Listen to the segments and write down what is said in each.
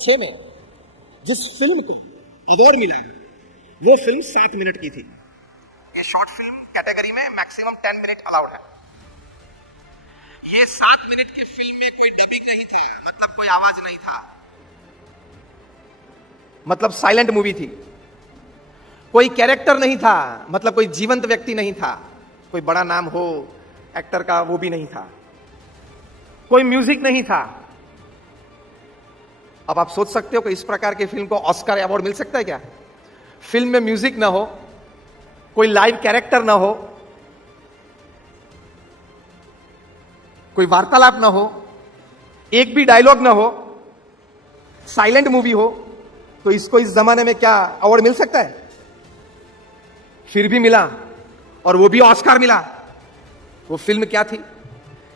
2006 में जिस फिल्म को अवार्ड मिला वो फिल्म 7 मिनट की थी। ये शॉर्ट फिल्म कैटेगरी में मैक्सिमम 10 मिनट अलाउड है। ये 7 मिनट की फिल्म में कोई डबिंग नहीं था, मतलब कोई आवाज नहीं था, मतलब साइलेंट मूवी थी। कोई कैरेक्टर नहीं था, मतलब कोई जीवंत व्यक्ति नहीं था, कोई बड़ा नाम हो एक्टर का वो भी नहीं था, कोई म्यूजिक नहीं था। अब आप सोच सकते हो कि इस प्रकार की फिल्म को ऑस्कर अवार्ड मिल सकता है क्या? फिल्म में म्यूजिक ना हो, कोई लाइव कैरेक्टर ना हो, कोई वार्तालाप ना हो, एक भी डायलॉग ना हो, साइलेंट मूवी हो, तो इसको इस जमाने में क्या अवार्ड मिल सकता है? फिर भी मिला, और वो भी ऑस्कर मिला। वो फिल्म क्या थी?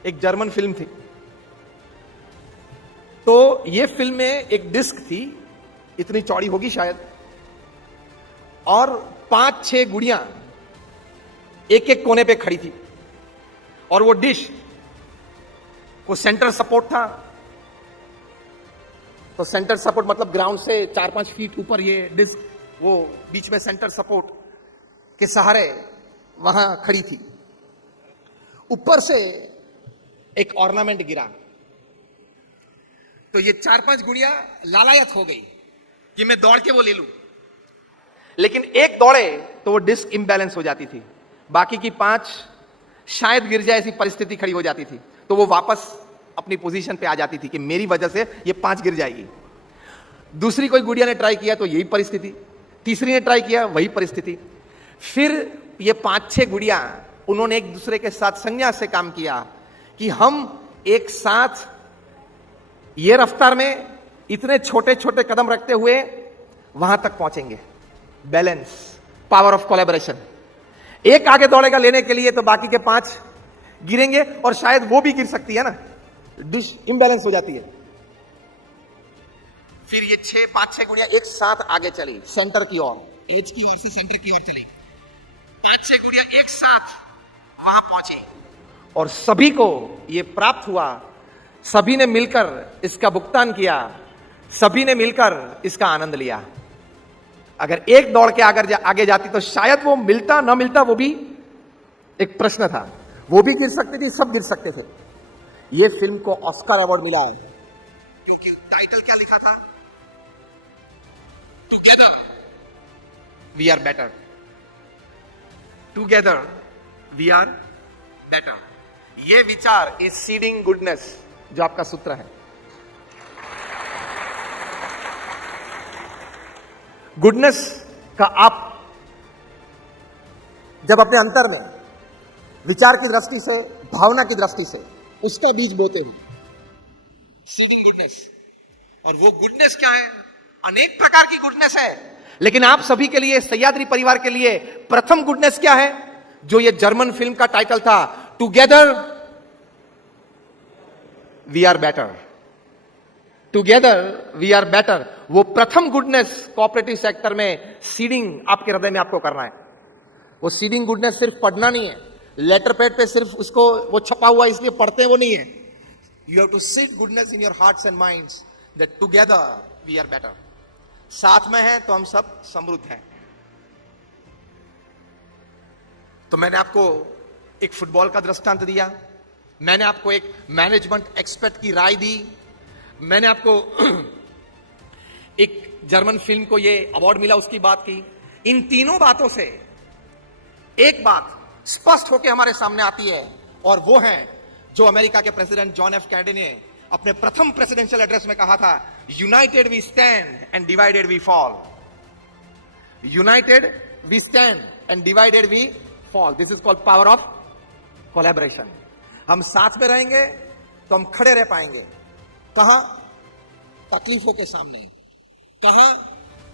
एक जर्मन फिल्म थी। तो ये फिल्म में एक डिस्क थी, इतनी चौड़ी होगी शायद, और 5-6 गुड़ियां एक एक कोने पे खड़ी थी, और वो डिश को सेंटर सपोर्ट था। तो सेंटर सपोर्ट मतलब ग्राउंड से 4-5 फीट ऊपर ये डिस्क, वो बीच में सेंटर सपोर्ट के सहारे वहां खड़ी थी। ऊपर से एक ऑर्नामेंट गिरा, तो ये 4-5 गुड़ियां लालायत हो गई कि मैं दौड़ के वो ले लूं, लेकिन एक दौड़े तो वो डिस्क इंबैलेंस हो जाती थी, बाकी की 5 शायद गिर जाए ऐसी परिस्थिति खड़ी हो जाती थी। तो वो वापस अपनी पोजीशन पे आ जाती थी कि मेरी वजह से ये 5 गिर जाएगी। दूसरी कोई गुड़िया ने ट्राई किया तो यही परिस्थिति, तीसरी ने ट्राई किया वही परिस्थिति। फिर ये 5-6 गुड़िया उन्होंने एक दूसरे के साथ संन्यास से काम किया कि हम एक साथ ये रफ्तार में इतने छोटे छोटे कदम रखते हुए वहां तक पहुंचेंगे। Balance, power of collaboration. एक आगे दौड़ेगा लेने के लिए तो बाकी के 5 गिरेंगे, और शायद वो भी गिर सकती है ना, डिश इंबैलेंस हो जाती है। फिर ये 5-6 गुड़िया एक साथ आगे चली सेंटर की ओर, एज की ओर से सेंटर की ओर चली। 5-6 गुड़िया एक साथ वहां पहुंची, और सभी को ये प्राप्त हुआ, सभी ने मिलकर इसका भुगतान किया, सभी ने मिलकर इसका आनंद लिया। अगर एक दौड़ के आगे जाती तो शायद वो मिलता ना मिलता, वो भी एक प्रश्न था। वो भी गिर सकते थे, सब गिर सकते थे। ये फिल्म को ऑस्कर अवार्ड मिला है क्योंकि टाइटल क्या लिखा था? Together we are better. Together we are better. ये विचार इज सीडिंग गुडनेस, जो आपका सूत्र है। गुडनेस का आप जब अपने अंतर में विचार की दृष्टि से, भावना की दृष्टि से उसका बीज बोते हो, सीडिंग गुडनेस। और वो गुडनेस क्या है? अनेक प्रकार की गुडनेस है, लेकिन आप सभी के लिए, सह्याद्री परिवार के लिए प्रथम गुडनेस क्या है? जो ये जर्मन फिल्म का टाइटल था, together we are better. Together we are better. वो प्रथम गुडनेस कोऑपरेटिव सेक्टर में सीडिंग आपके हृदय में आपको करना है। वो सीडिंग गुडनेस सिर्फ पढ़ना नहीं है, लेटर पैड पे सिर्फ उसको वो छपा हुआ इसलिए पढ़ते हैं वो नहीं है। You have to seed goodness in your hearts and minds that together we are better. साथ में है तो हम सब समृद्ध हैं। तो मैंने आपको एक फुटबॉल का दृष्टांत दिया, मैंने आपको एक मैनेजमेंट एक्सपर्ट की राय दी, मैंने आपको एक जर्मन फिल्म को ये अवार्ड मिला उसकी बात की। इन तीनों बातों से एक बात स्पष्ट होकर हमारे सामने आती है, और वो है जो अमेरिका के प्रेसिडेंट जॉन एफ कैनेडी ने अपने प्रथम प्रेसिडेंशियल एड्रेस में कहा था, united we stand and divided we fall. United we stand and divided we fall. This is called power of collaboration. हम साथ में रहेंगे तो हम खड़े रह पाएंगे। कहां? तकलीफों के सामने, कहां?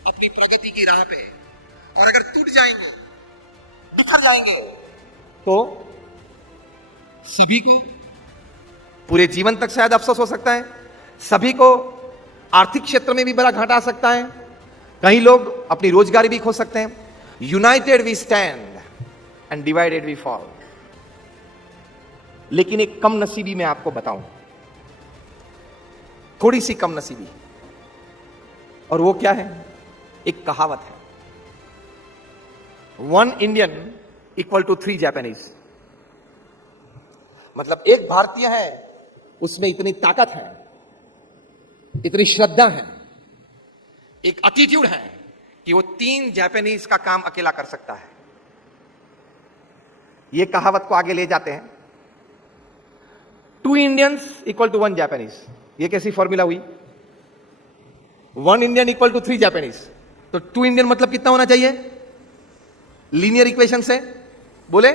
अपनी प्रगति की राह पे। और अगर टूट जाएंगे, बिखर जाएंगे, तो सभी को पूरे जीवन तक शायद अफसोस हो सकता है, सभी को आर्थिक क्षेत्र में भी बड़ा घाटा आ सकता है, कई लोग अपनी रोजगारी भी खो सकते हैं। United we stand and divided we fall. लेकिन एक कम नसीबी मैं आपको बताऊं, थोड़ी सी कम नसीबी। और वो क्या है? एक कहावत है, 1 इंडियन इक्वल टू 3 जापानीज। मतलब एक भारतीय है, उसमें इतनी ताकत है, इतनी श्रद्धा है, एक एटीट्यूड है कि वो 3 जापानीज का काम अकेला कर सकता है। ये कहावत को आगे ले जाते हैं, 2 इंडियंस इक्वल टू 1 जापानीज। ये कैसी फॉर्मूला हुई? 1 इंडियन इक्वल टू 3 जापानीज, तो 2 इंडियन मतलब कितना होना चाहिए? लीनियर इक्वेशन से बोले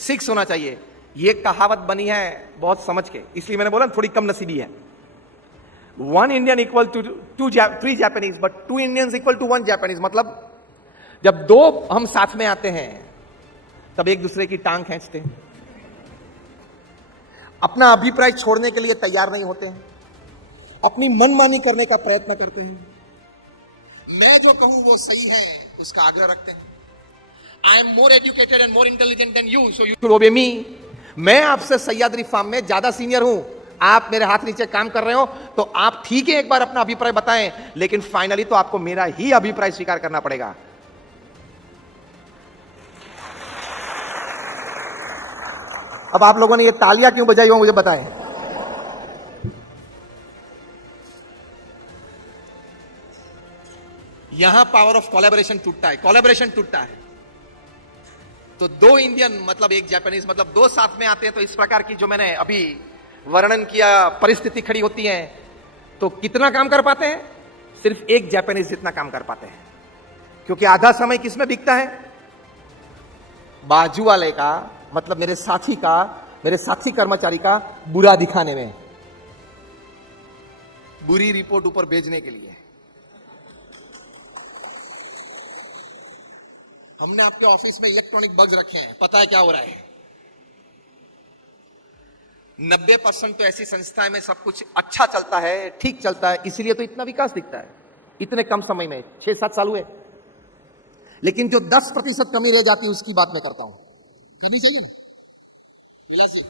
6 होना चाहिए। ये कहावत बनी है बहुत समझ के, इसलिए मैंने बोला थोड़ी कम नसीबी है। 1 Indian equal to 3 Japanese, but 2 Indians equal to 1 Japanese. मतलब जब 2 हम साथ में आते हैं तब एक दूसरे की टांग खींचते हैं, अपना अभिप्राय छोड़ने के लिए तैयार नहीं होते हैं, अपनी मनमानी करने का प्रयत्न करते हैं, मैं जो कहूं वो सही है उसका आग्रह रखते हैं। I am more educated and more intelligent than you, so you should obey me. मैं आपसे सह्याद्री फार्म में ज्यादा सीनियर हूं, आप मेरे हाथ नीचे काम कर रहे हो, तो आप ठीक है एक बार अपना अभिप्राय बताएं, लेकिन फाइनली तो आपको मेरा ही अभिप्राय स्वीकार करना पड़ेगा। अब आप लोगों ने ये तालियां क्यों बजाई हो मुझे बताएं। यहां पावर ऑफ कोलैबोरेशन टूटता है, कोलैबोरेशन टूटता है। तो 2 इंडियन मतलब 1 जापानीज, मतलब 2 साथ में आते हैं, तो इस प्रकार की जो मैंने अभी वर्णन किया परिस्थिति खड़ी होती है, तो कितना काम कर पाते हैं? सिर्फ 1 जापानीज जितना काम कर पाते हैं, क्योंकि आधा समय किसमें बिकता है? बाजू वाले का, मतलब मेरे साथी कर्मचारी का बुरा दिखाने में, बुरी रिपोर्ट ऊपर भेजने के लिए। हमने आपके ऑफिस में इलेक्ट्रॉनिक बग्स रखे हैं, पता है क्या हो रहा है? 90% तो ऐसी संस्थाएं में सब कुछ अच्छा चलता है, ठीक चलता है, इसीलिए तो इतना विकास दिखता है इतने कम समय में, 6-7 साल हुए। लेकिन जो 10% कमी रह जाती है उसकी बात मैं करता हूं, करनी चाहिए ना विलासी।